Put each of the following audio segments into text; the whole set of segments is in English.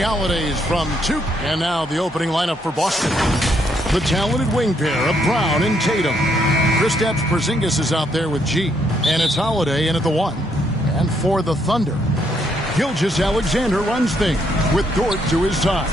Holidays from 2. And now the opening lineup for Boston. The talented wing pair of Brown and Tatum. Kristaps Porzingis is out there with G. And it's Holiday in at the 1. And for the Thunder, Gilgeous-Alexander runs things with Dort to his side.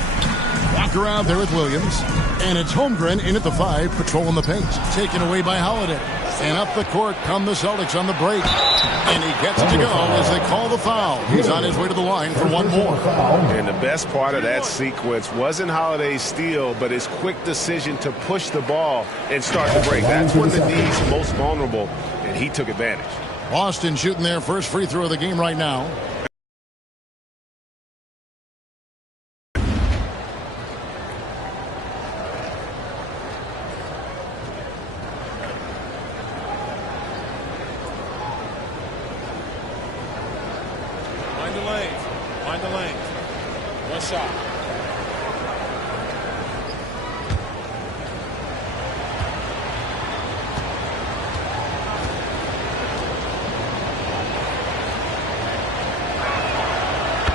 Walker out there with Williams. And it's Holmgren in at the 5, patrolling the paint. Taken away by Holiday. And up the court come the Celtics on the break. And he gets it to go as they call the foul. He's on his way to the line for one more. And the best part of that sequence wasn't Holiday's steal, but his quick decision to push the ball and start the break. That's when the D's most vulnerable, and he took advantage. Boston shooting their first free throw of the game right now. Find the lane. One shot.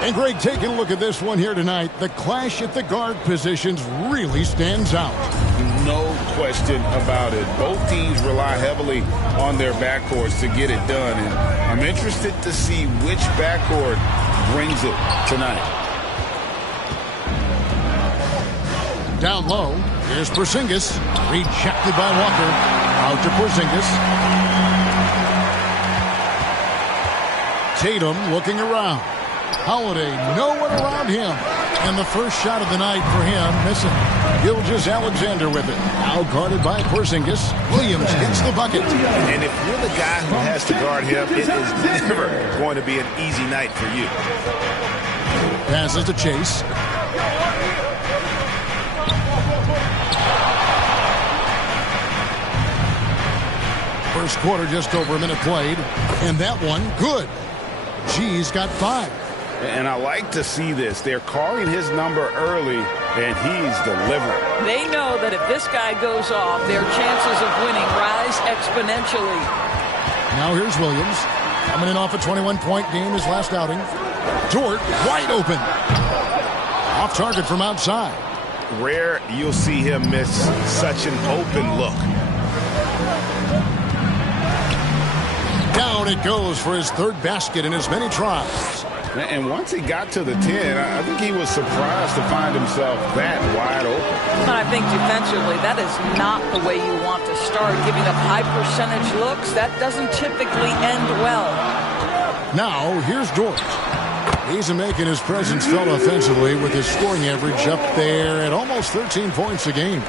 And Greg, taking a look at this one here tonight, the clash at the guard positions really stands out. No question about it. Both teams rely heavily on their backcourts to get it done. And I'm interested to see which backcourt brings it tonight. Down low, here's Porzingis. Rejected by Walker. Out to Porzingis. Tatum looking around. Holiday, no one around him. And the first shot of the night for him, missing. Gilgeous-Alexander with it. Now guarded by Porzingis. Williams gets the bucket. And if you're the guy who has to guard him, it is never going to be an easy night for you. Passes to Chase. First quarter, just over a minute played. And that one, good. G's got 5. And I like to see this. They're calling his number early, and he's delivering. They know that if this guy goes off, their chances of winning rise exponentially. Now here's Williams. Coming in off a 21-point game his last outing. Dort wide open. Off target from outside. Rare you'll see him miss such an open look. Down it goes for his third basket in as many tries. And once he got to the 10, I think he was surprised to find himself that wide open. And I think defensively, that is not the way you want to start. Giving up high percentage looks, that doesn't typically end well. Now, here's Dort. He's making his presence felt offensively with his scoring average up there at almost 13 points a game.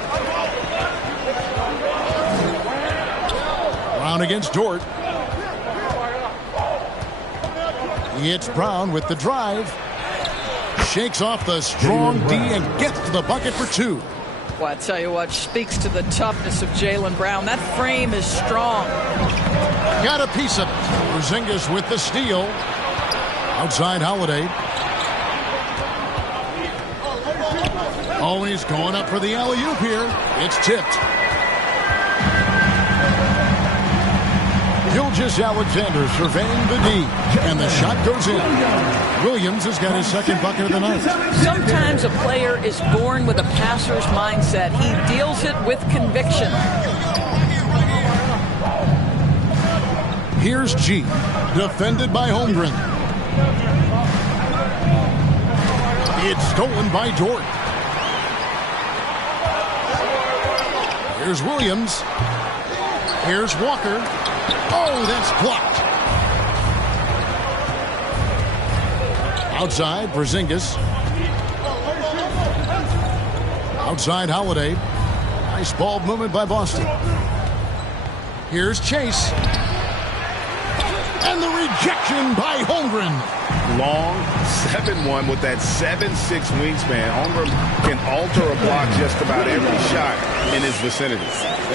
Brown against Dort. It's Brown with the drive. Shakes off the strong D and gets to the bucket for 2. Well, I tell you what, speaks to the toughness of Jaylen Brown. That frame is strong. Got a piece of it. Porzingis with the steal. Outside Holiday. Oh, he's going up for the alley-oop here. It's tipped. Gilgeous-Alexander surveying the D, and the shot goes in. Williams has got his second bucket of the night. Sometimes a player is born with a passer's mindset. He deals it with conviction. Here's G, defended by Holmgren. It's stolen by Dort. Here's Williams. Here's Walker. Oh, that's blocked. Outside, Porzingis. Outside, Holiday. Nice ball movement by Boston. Here's Chase. And the rejection by Holmgren. Long 7-1 with that 7'6" wingspan. Holmgren can alter a block just about every shot in his vicinity.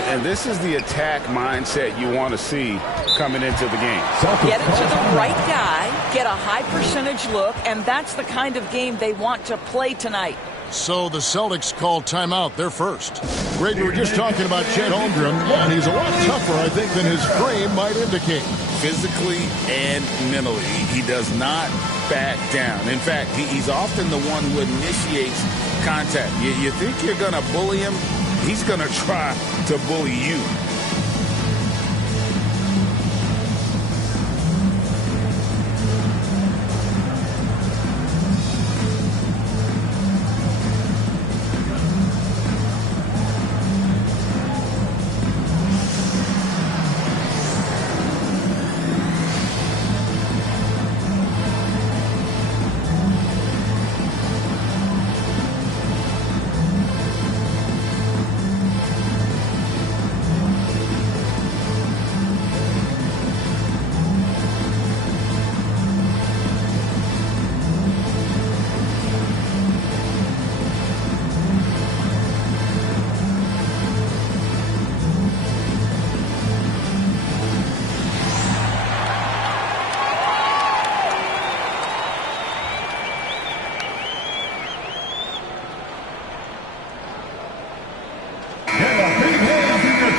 And this is the attack mindset you want to see coming into the game. Get it to the right guy, get a high percentage look, and that's the kind of game they want to play tonight. So the Celtics call timeout. They're first. Greg, we were just talking about Chet Holmgren, and he's a lot tougher, I think, than his frame might indicate. physically and mentally. He does not back down. In fact, he's often the one who initiates contact. You think you're going to bully him? He's going to try to bully you.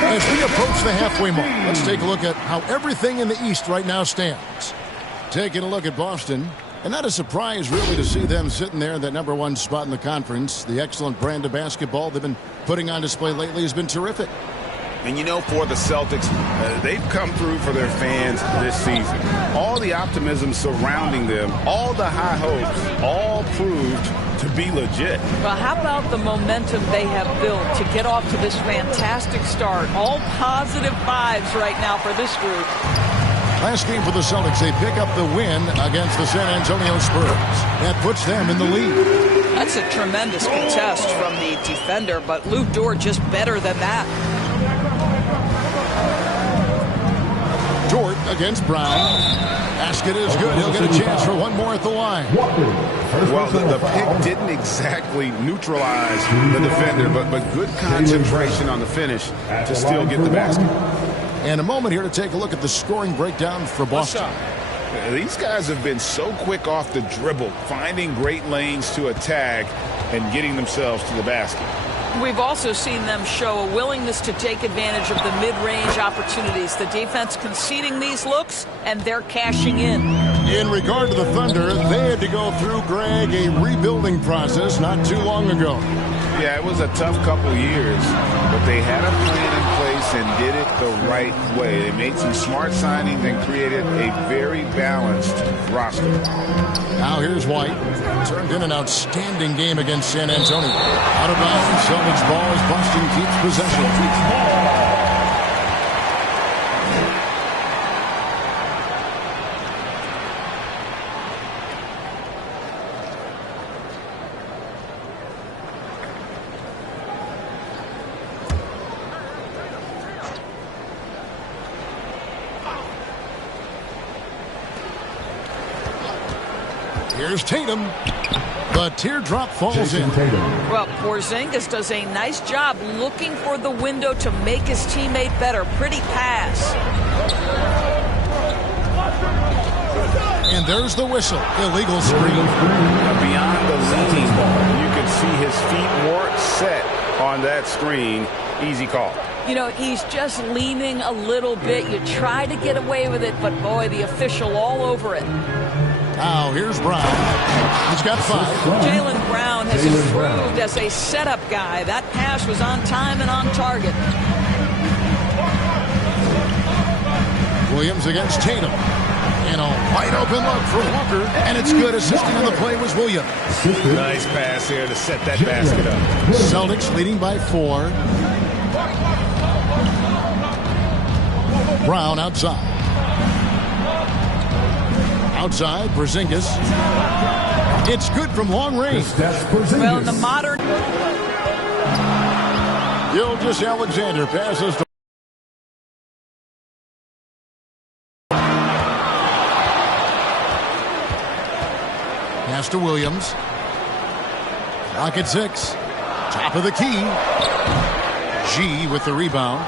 As we approach the halfway mark, let's take a look at how everything in the East right now stands. Taking a look at Boston, and not a surprise really to see them sitting there in that #1 spot in the conference. The excellent brand of basketball they've been putting on display lately has been terrific. And you know, for the Celtics, they've come through for their fans this season. All the optimism surrounding them, all the high hopes, all proved to be legit. Well, how about the momentum they have built to get off to this fantastic start? All positive vibes right now for this group. Last game for the Celtics, they pick up the win against the San Antonio Spurs. That puts them in the lead. That's a tremendous contest from the defender, but Lou Dort just better than that. Dort against Brown. Basket is good. He'll get a chance for one more at the line. Well, the pick didn't exactly neutralize the defender, but good concentration on the finish to still get the basket. And a moment here to take a look at the scoring breakdown for Boston. These guys have been so quick off the dribble, finding great lanes to attack and getting themselves to the basket. We've also seen them show a willingness to take advantage of the mid-range opportunities. The defense conceding these looks, and they're cashing in. In regard to the Thunder, they had to go through, Greg, a rebuilding process not too long ago. Yeah, it was a tough couple years, but they had a plan in place and did it the right way. They made some smart signings and created a very balanced roster. Now here's White. Turned in an outstanding game against San Antonio. Out of bounds, Celtics ball as Boston keeps possession. Here's Tatum. The teardrop falls in. Well, Porzingis does a nice job looking for the window to make his teammate better. Pretty pass. And there's the whistle. Illegal screen. Beyond the leaning, you can see his feet weren't set on that screen. Easy call. You know, he's just leaning a little bit. You try to get away with it, but boy, the official all over it. Now, here's Brown. He's got 5. Jaylen Brown has improved as a setup guy. That pass was on time and on target. Williams against Tatum. And a wide open look for Walker. And it's good. Assisting on the play was Williams. Nice pass here to set that basket up. Celtics leading by 4. Brown outside. Outside, Porzingis. It's good from long range. Well, in the modern... Gilgeous-Alexander passes to... Pass to Williams. Clock at 6. Top of the key. G with the rebound.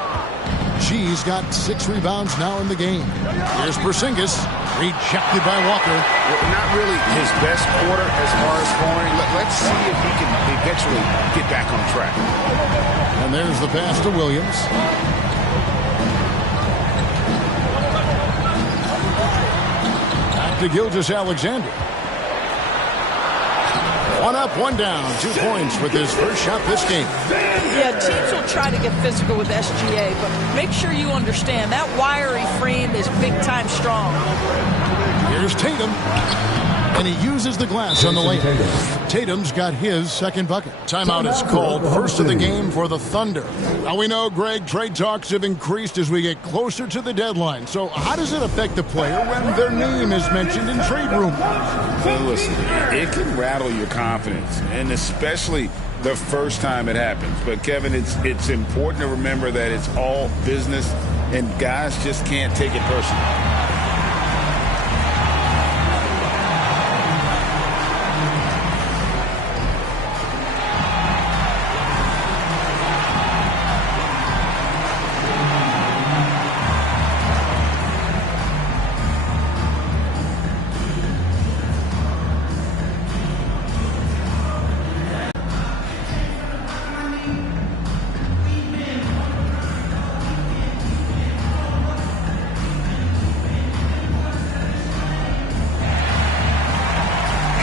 G's got 6 rebounds now in the game. Here's Porzingis. Rejected by Walker. Not really his best quarter as far as scoring. Let's see if he can eventually get back on track. And there's the pass to Williams. to Gilgeous-Alexander. 1 up, 1 down, 2 points with his first shot this game. Yeah, teams will try to get physical with SGA, but make sure you understand that wiry frame is big-time strong. Here's Tatum, and he uses the glass on the layup. Tatum's got his second bucket. Timeout is called, first of the game for the Thunder. Now we know, Greg, trade talks have increased as we get closer to the deadline. So how does it affect the player when their name is mentioned in trade rumors? Well, listen, it can rattle your confidence, and especially the first time it happens. But, Kevin, it's important to remember that it's all business, and guys just can't take it personally.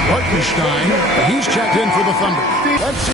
Hartenstein, he's checked in for the Thunder. Let's see.